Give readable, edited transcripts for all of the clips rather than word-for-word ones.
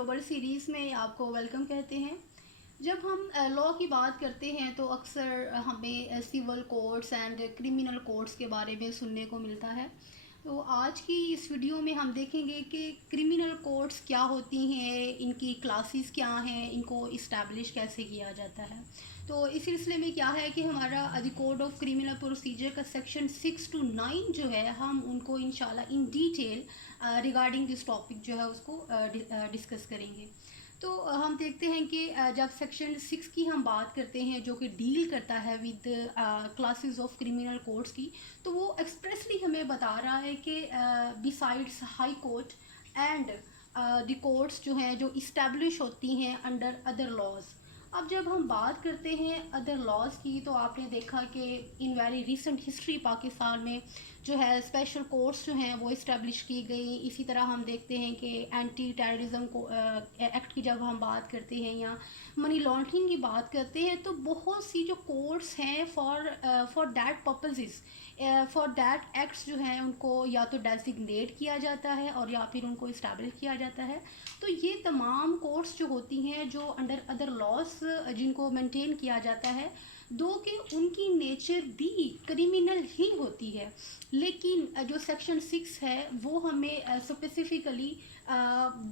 Global series में आपको welcome कहते हैं। जब हम लॉ की बात करते हैं तो अक्सर हमें civil codes and criminal codes के बारे में सुनने को मिलता है। तो आज की इस वीडियो में हम देखेंगे कि क्रिमिनल कोड्स क्या होती हैं, इनकी क्लासेस क्या हैं, इनको इस्टेब्लिश कैसे किया जाता है। तो इस सिलसिले में क्या है कि हमारा the code of criminal procedure का सेक्शन 6 to 9 जो है, हम उनको इंशाल्लाह in detail regarding this topic जो है उसको डिस्कस करेंगे। तो हम देखते हैं कि जब सेक्शन 6 की हम बात करते हैं जो कि डील करता है with classes of criminal codes की, तो वो एक्सप्रेसली हमें बता रहा है कि besides high court and the courts जो हैं जो इस्टेब्लिश होती हैं अंडर अदर लॉज। अब जब हम बात करते हैं अदर लॉज की, तो आपने देखा कि in very recent history Pakistan में जो है स्पेशल कोर्ट्स जो हैं वो इस्टेब्लिश की गई। इसी तरह हम देखते हैं कि एंटी टेररिज्म को एक्ट की जब हम बात करते हैं या मनी लॉन्ड्रिंग की बात करते हैं, तो बहुत सी जो कोर्ट्स हैं for that purposes, for that acts जो हैं उनको या तो डेजिग्नेट किया जाता है और या फिर उनको इस्टेब्लिश किया जाता है। तो ये तमाम कोर्ट्स जो होती हैं जो अंडर अदर लॉज जिनको मेंटेन किया जाता है, दो कि उनकी नेचर भी क्रिमिनल ही होती है, लेकिन जो सेक्शन 6 है वो हमें स्पेसिफिकली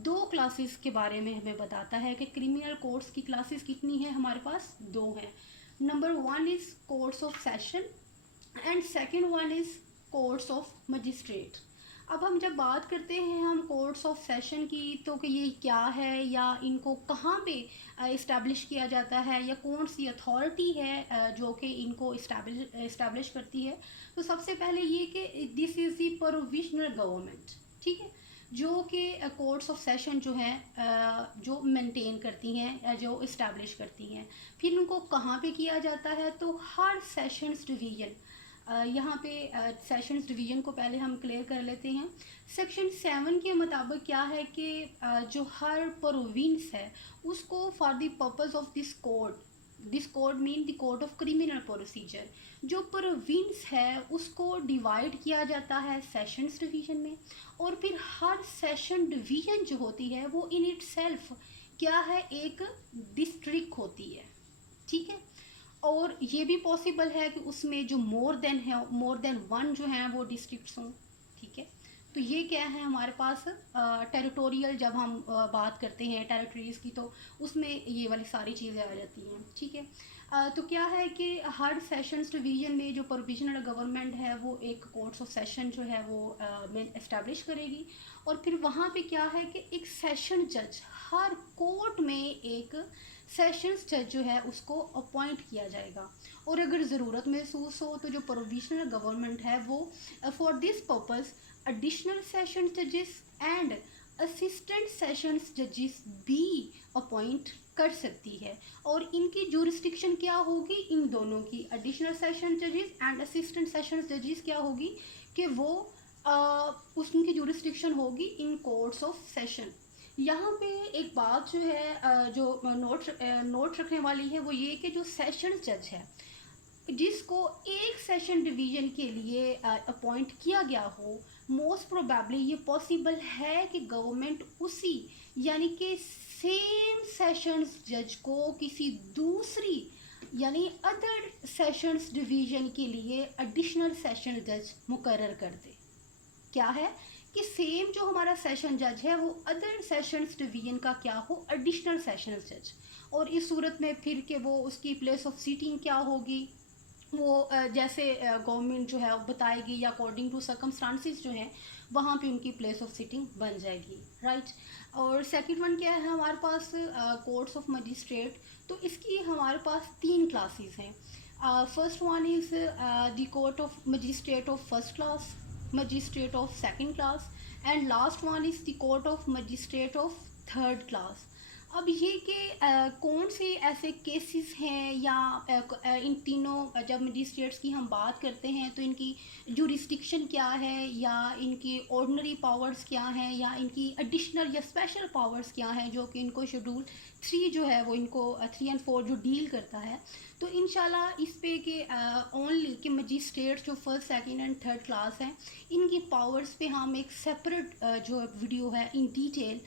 दो क्लासेस के बारे में हमें बताता है कि क्रिमिनल कोर्ट्स की क्लासेस कितनी हैं। हमारे पास दो हैं। Number 1 is courts of session and second one is courts of magistrate. अब हम जब बात करते हैं हम कोर्ट्स ऑफ सेशन की, तो कि ये क्या है या इनको कहाँ पे इस्टेब्लिश किया जाता है या कौन सी अथॉरिटी है जो कि इनको इस्टेब्लिश करती है। तो सबसे पहले ये कि this is the provisional government, ठीक है, जो कि कोर्ट्स ऑफ सेशन जो हैं जो मेंटेन करती हैं, जो इस्टेब्लिश करती हैं। फिर उनको कहाँ पे किया जाता है, तो हर सेशंस डिवीज़न, यहाँ पे सेशंस डिवीज़न को पहले हम क्लियर कर लेते हैं। सेक्शन 7 के मुताबिक क्या है कि जो हर प्रोविंस है उसको for the purpose of this code mean the code of criminal procedure, जो प्रोविंस है उसको डिवाइड किया जाता है सेशंस डिवीज़न में। और फिर हर सेशन डिवीज़न जो होती है वो इन इटसेल्फ क्या है, एक डिस्ट्रिक्ट होती है, ठीक है। और ये भी पॉसिबल है कि उसमें जो मोर देन वन जो हैं वो डिस्ट्रिक्ट्स हों, ठीक है। तो ये क्या है हमारे पास टेरिटोरियल, जब हम बात करते हैं टेरिटरीज़ की, तो उसमें ये वाली सारी चीज़ें आ जाती हैं, ठीक है। तो क्या है कि हर सेशंस डिवीज़न में जो प्रोविजनल गवर्नमेंट है वो एक कोर्ट्स ऑफ सेशन जो है वो इस्टेब्लिश करेगी। और फिर वहाँ पे क्या है कि एक सेशन जज, हर कोर्ट में एक सेशंस जज जो है उसको अपॉइंट किया जाएगा। और अगर ज़रूरत महसूस हो तो जो प्रोविजनल गवर्नमेंट है वो for this purpose additional session जजेस एंड असिस्टेंट सेशंस जजेस भी अपॉइंट कर सकती है। और इनकी जुरिस्डिक्शन क्या होगी, इन दोनों की, एडिशनल सेशन जजेस एंड असिस्टेंट सेशन जजेस क्या होगी कि वो उनकी जुरिस्डिक्शन होगी इन कोर्ट्स ऑफ सेशन। यहाँ पे एक बात जो है जो नोट रखने वाली है वो ये कि जो सेशन जज है जिसको एक सेशन डिवीज़न के लिए अपॉइंट किया गया हो, मोस्ट प्रोबेबली ये पॉसिबल है कि गवर्नमेंट उसी यानी कि सेम सेशंस जज को किसी दूसरी यानी अदर सेशंस डिवीज़न के लिए एडिशनल सेशन जज मुकर्रर कर दे। क्या है कि सेम जो हमारा सेशन जज है वो अदर सेशंस डिवीज़न का क्या हो, एडिशनल सेशन जज। और इस सूरत में फिर के वो उसकी प्लेस ऑफ सीटिंग क्या होगी, वो जैसे गवर्नमेंट जो है वो बताएगी या अकॉर्डिंग टू सर्कमस्टांसिस जो हैं वहाँ पे उनकी प्लेस ऑफ सिटिंग बन जाएगी, राइट। और सेकंड वन क्या है हमारे पास, कोर्ट्स ऑफ मजिस्ट्रेट। तो इसकी हमारे पास तीन क्लासेस हैं। First one is the court of magistrate of first class, magistrate of second class and last one is the court of magistrate of third class. अब ये कि कौन से ऐसे केसेस हैं या इन तीनों जब मजिस्ट्रेट्स की हम बात करते हैं तो इनकी जुरिस्डिक्शन क्या है या इनकी ऑर्डिनरी पावर्स क्या हैं या इनकी एडिशनल या स्पेशल पावर्स क्या हैं, जो कि इनको शेड्यूल 3 जो है वो इनको 3 और 4 जो डील करता है। तो इंशाल्लाह इस पे कि ओनली कि मजिस्ट्रेट्स जो first second and third class हैं इनकी पावर्स पे हम एक सेपरेट जो वीडियो है इन डिटेल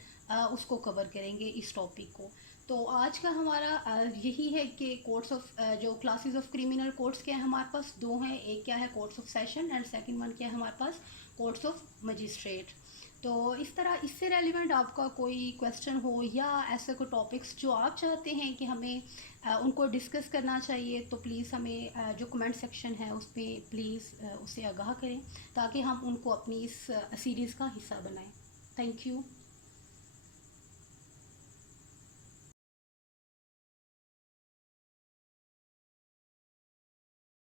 उसको कवर करेंगे इस टॉपिक को। तो आज का हमारा यही है कि कोर्ट्स ऑफ जो क्लासेस ऑफ क्रिमिनल कोर्ट्स क्या है हमारे पास दो हैं, एक क्या है courts of session and second one क्या है हमारे पास कोर्ट्स ऑफ मजिस्ट्रेट। तो इस तरह इससे रेलिवेंट आपका कोई क्वेश्चन हो या ऐसे कोई टॉपिक्स जो आप चाहते हैं कि हमें उनको डिस्कस करना चाहिए, तो प्लीज़ हमें जो कमेंट सेक्शन है उस पर प्लीज़ उससे आगाह करें ताकि हम उनको अपनी इस सीरीज़ का हिस्सा बनाएं। Thank you.